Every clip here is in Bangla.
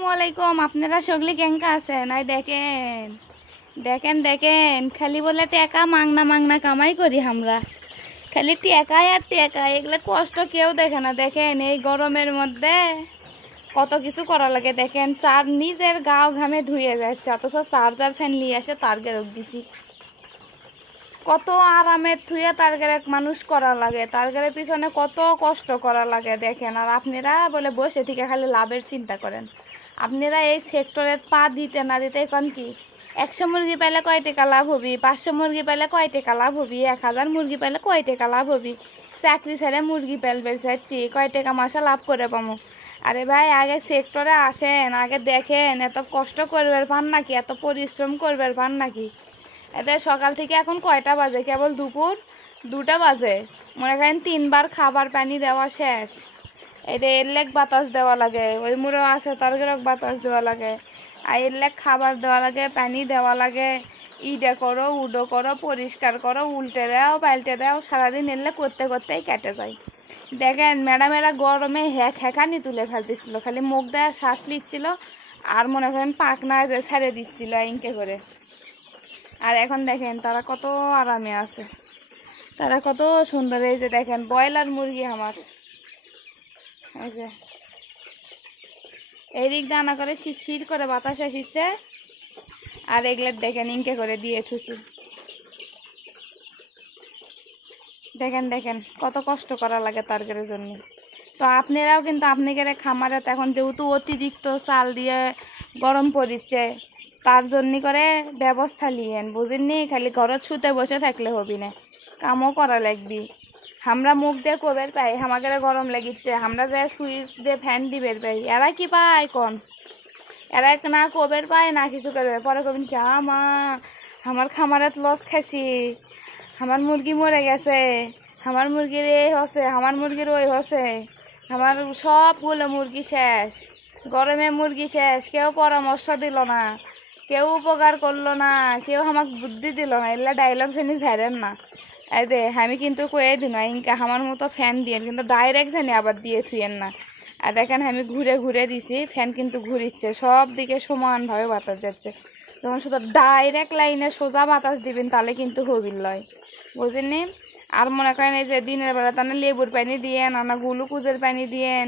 আসসালামাইকুম। আপনারা সকলে কেঙ্কা আছেন? আই দেখেন দেখেন দেখেন খালি বলে টেকা মাংনা মাংনা কামাই করি আমরা, খালি টেকা আর টেকা, এগুলো কষ্ট কেউ দেখে না। দেখেন এই গরমের মধ্যে কত কিছু করা লাগে। দেখেন চার নিজের গাও ঘামে ধুয়ে যাচ্ছে, অথচ চার্জার ফ্যান নিয়ে আসে টার্গেট দিছি। কত আরামের থুয়ে টার্গেট মানুষ করা লাগে, টার্গেটের পিছনে কত কষ্ট করা লাগে দেখেন। আর আপনারা বলে বসে থেকে খালি লাভের চিন্তা করেন। আপনারা এই সেক্টরে পা দিতে না দিতে এখন কি 100 মুরগি পাইলে কয় টাকা লাভ হবি, 500 মুরগি পাইলে কয় টাকা লাভ হবি, 1000 মুরগি পাইলে কয় টাকা লাভ হবি, চাকরি ছেড়ে মুরগি পালবে চাচ্ছি কয় টাকা মাসে লাভ করে পাবো। আরে ভাই আগে সেক্টরে আসেন, আগে দেখেন এত কষ্ট করবার পান নাকি, এত পরিশ্রম করবার পান নাকি। এতে সকাল থেকে এখন কয়টা বাজে? কেবল দুপুর 2টা বাজে। মনে করেন 3বার খাবার পানি দেওয়া শেষ। এটা এর লেগ বাতাস দেওয়া লাগে, ওই মুড়ো আছে তার বাতাস দেওয়া লাগে, আর এর লেগ খাবার দেওয়া লাগে, পানি দেওয়া লাগে, ইডে করো উডো করো, পরিষ্কার করো, উল্টে দাও পাল্টে দাও, সারাদিন এলে করতে করতেই কেটে যায়। দেখেন ম্যাডামেরা গরমে হেঁকানি তুলে ফেলতেছিল, খালি মুখ দেয়া শ্বাস নিচ্ছিল আর মনে করেন পাকনা যে ছেড়ে দিচ্ছিল ইনকে করে। আর এখন দেখেন তারা কত আরামে আছে, তারা কত সুন্দর। এই যে দেখেন ব্রয়লার মুরগি আমার, এই যে এই দিক দানা করে শিরশির করে বাতাস আসিচ্ছে, আর এগুলো দেখেন ইনকে করে দিয়ে থুসি। দেখেন দেখেন কত কষ্ট করা লাগে টার্গেটের জন্য। তো আপনারাও কিন্তু আপনাদের খামারে এখন যেহেতু অতিরিক্ত চাল দিয়ে গরম পড়িচ্ছে, তার জন্য করে ব্যবস্থা লিয়েন, বুঝেননি? খালি ঘরত শুতে বসে থাকলে হবি না, কামও করা লাগবি। আমরা মুখ দিয়ে কবের পাই আমাদের গরম লাগিচ্ছে, আমরা যে সুইচ দিয়ে ফ্যান দিবের পাই, এরা কি পায় কোন? এরা না কবের পায় না কিছু করবে, পরে কবেন কি আমার খামারে লস খাইছি, আমার মুরগি মরে গেছে, আমার মুরগির এই হচ্ছে, আমার মুরগির ওই হচ্ছে, আমার সবগুলো মুরগি শেষ, গরমে মুরগি শেষ। কেউ পরামর্শ দিল না, কেউ উপকার করলো না, কেউ আমাকে বুদ্ধি দিল না, এগুলা ডায়লগ জানি ঝাড়েন না। এই দে আমি কিন্তু কয়ে দিন ইনকা আমার মতো ফ্যান দিয়েন, কিন্তু ডাইরেক্ট জানি আবার দিয়ে থুয়েন না। আর দেখেন আমি ঘুরে ঘুরে দিছি, ফ্যান কিন্তু ঘুরিচ্ছে, সব দিকে সমানভাবে বাতাস যাচ্ছে। যখন শুধু ডাইরেক্ট লাইনে সোজা বাতাস দিবেন তাহলে কিন্তু হবির লয়, বুঝেননি? আর মনে করেন এই যে দিনের বেলা তাহলে লেবুর পানি দিয়েন, আনা গ্লুকোজের পানি দিয়েন,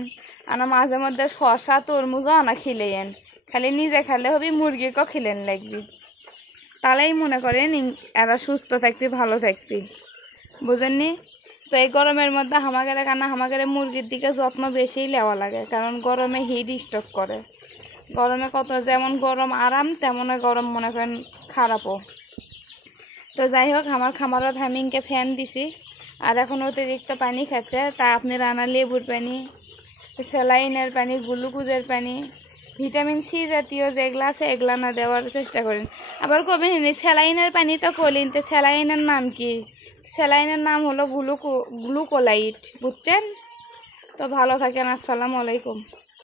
আনা মাঝে মধ্যে শসা তরমুজও আনা খিলেন, খালি নিজে খেলে হবি, মুরগিকেও খিলেন লাগবি, তাহলেই মনে করেন এরা সুস্থ থাকবি, ভালো থাকবি, বুঝেননি? তো এই গরমের মধ্যে আমাদের মুরগির দিকে যত্ন বেশিই নেওয়া লাগে, কারণ গরমে হিট স্ট্রোক করে। গরমে কত যেমন গরম আরাম, তেমন গরম মনে করেন খারাপও। তো যাই হোক আমার খামারত হামিংকে ফ্যান দিছি, আর এখন অতিরিক্ত পানি খাচ্ছে, তা আপনি রান্না লেবুর পানি, স্যালাইনের পানি, গ্লুকোজের পানি, ভিটামিন সি জাতীয় যেগুলো আছে এগুলা না দেওয়ার চেষ্টা করেন। আবার কবেন স্যালাইনের পানি তো কলিন, তো স্যালাইনের নাম কি? স্যালাইনের নাম হলো গ্লুকোলাইট, বুঝছেন? তো ভালো থাকেন, আসসালামু আলাইকুম।